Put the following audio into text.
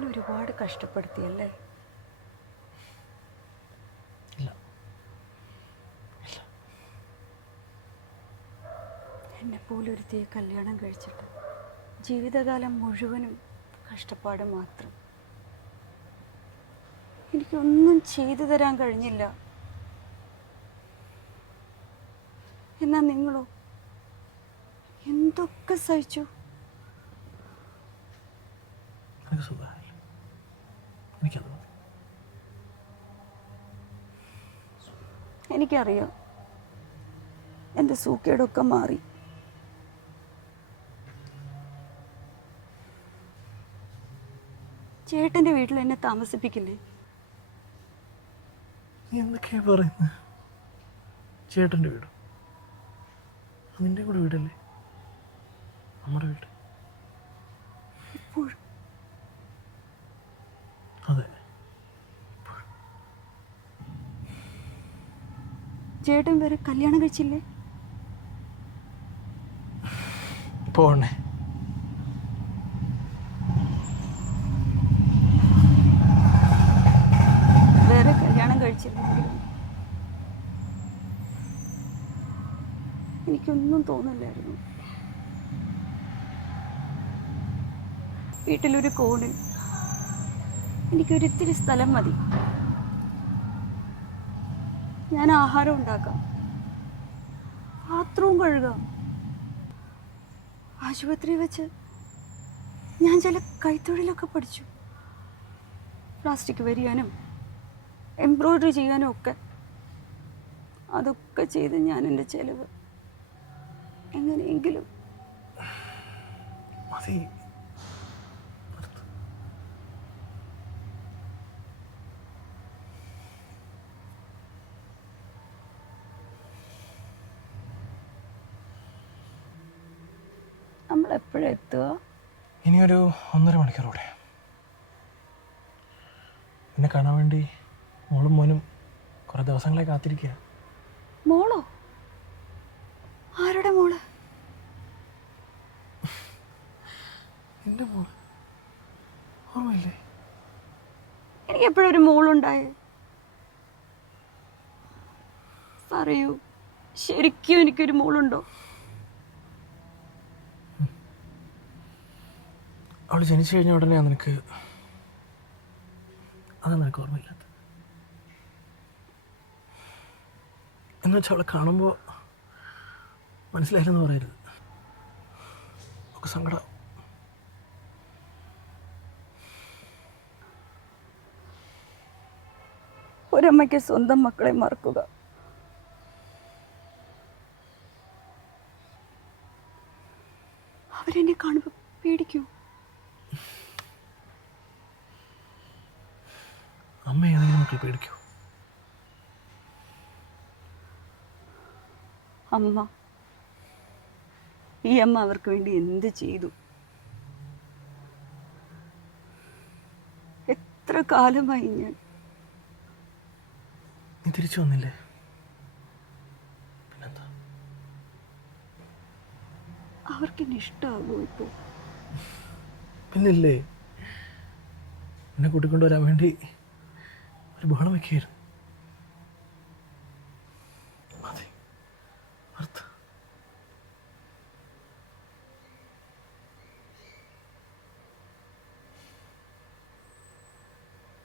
ഞാൻ ഒരുപാട് കഷ്ടപ്പെടുത്തിയല്ലേ? എന്നെപ്പോലെ ഒരുത്തിയെ കല്യാണം കഴിച്ചിട്ട് ജീവിതകാലം മുഴുവനും കഷ്ടപ്പാട് മാത്രം. എനിക്കൊന്നും ചെയ്തു തരാൻ കഴിഞ്ഞില്ല. എന്നാ നിങ്ങളോ എന്തൊക്കെ സഹിച്ചു. എനിക്കറിയാം, എൻ്റെ സൂക്കേടൊക്കെ മാറി. ചേട്ടൻ്റെ വീട്ടിൽ എന്നെ താമസിപ്പിക്കില്ലേ? എന്തൊക്കെയാ പറയുന്നത്? ചേട്ടൻ്റെ വീട് നിന്റെ കൂടെ വീടല്ലേ? നമ്മുടെ വീട്. ഇപ്പോഴും? അതെ. ചേട്ടൻ വേറെ കല്യാണം കഴിച്ചില്ലേ? പോണേ. വേറെ കല്യാണം കഴിച്ചില്ലെങ്കിലും എനിക്കൊന്നും തോന്നില്ലായിരുന്നു. വീട്ടിലൊരു കോണിൽ എനിക്കൊരിത്തിരി സ്ഥലം മതി. ഞാൻ ആഹാരം ഉണ്ടാക്കാം, പാത്രവും കഴുകാം. ആശുപത്രി വെച്ച് ഞാൻ ചില കൈത്തൊഴിലൊക്കെ പഠിച്ചു. പ്ലാസ്റ്റിക് വരിയാനും എംബ്രോയിഡറി ചെയ്യാനും ഒക്കെ. അതൊക്കെ ചെയ്ത് ഞാൻ എൻ്റെ ചെലവ് എങ്ങനെയെങ്കിലും മതി. നമ്മളെപ്പോഴാ എത്തുക? ഇനിയൊരു 1.5 മണിക്കൂറൂടെ. എന്നെ കാണാൻ വേണ്ടി മോളും മോനും കുറേ ദിവസങ്ങളെ കാത്തിരിക്കുക. മോളോ? ആരുടെ മോള്? എൻ്റെ മോള്. ഓർമ്മയില്ലേ? എനിക്ക് എപ്പോഴും ഒരു മോളുണ്ടായേ. പറയൂ, ശരിക്കും എനിക്കൊരു മോളുണ്ടോ? അവൾ ജനിച്ചു കഴിഞ്ഞ ഉടനെ നിനക്ക് അതാ നിനക്ക് ഓർമ്മയില്ലാത്ത. എന്ന് വെച്ചാൽ അവളെ കാണുമ്പോൾ മനസ്സിലായില്ലെന്ന് പറയരുത്. ഒക്കെ സങ്കടം. ഒരമ്മയ്ക്ക് സ്വന്തം മക്കളെ മറക്കുക അവരെന്നെ കാണുമ്പോൾ പേടിക്കൂ. അമ്മ ഏതെങ്കിലും മക്കൾ പേടിക്കൂ? അമ്മ, ഈ അമ്മ അവർക്ക് വേണ്ടി എന്ത് ചെയ്തു? എത്ര കാലമായി ഞാൻ. നീ തിരിച്ചു വന്നില്ലേ? പിന്നെന്താ? അവർക്കെന്നെ ഇഷ്ടമാകുമോ ഇപ്പോൾ? പിന്നില്ലേ, എന്നെ കൂട്ടിക്കൊണ്ടുവരാൻ വേണ്ടി ഒരു ബഹളം വയ്ക്കുകയായിരുന്നു.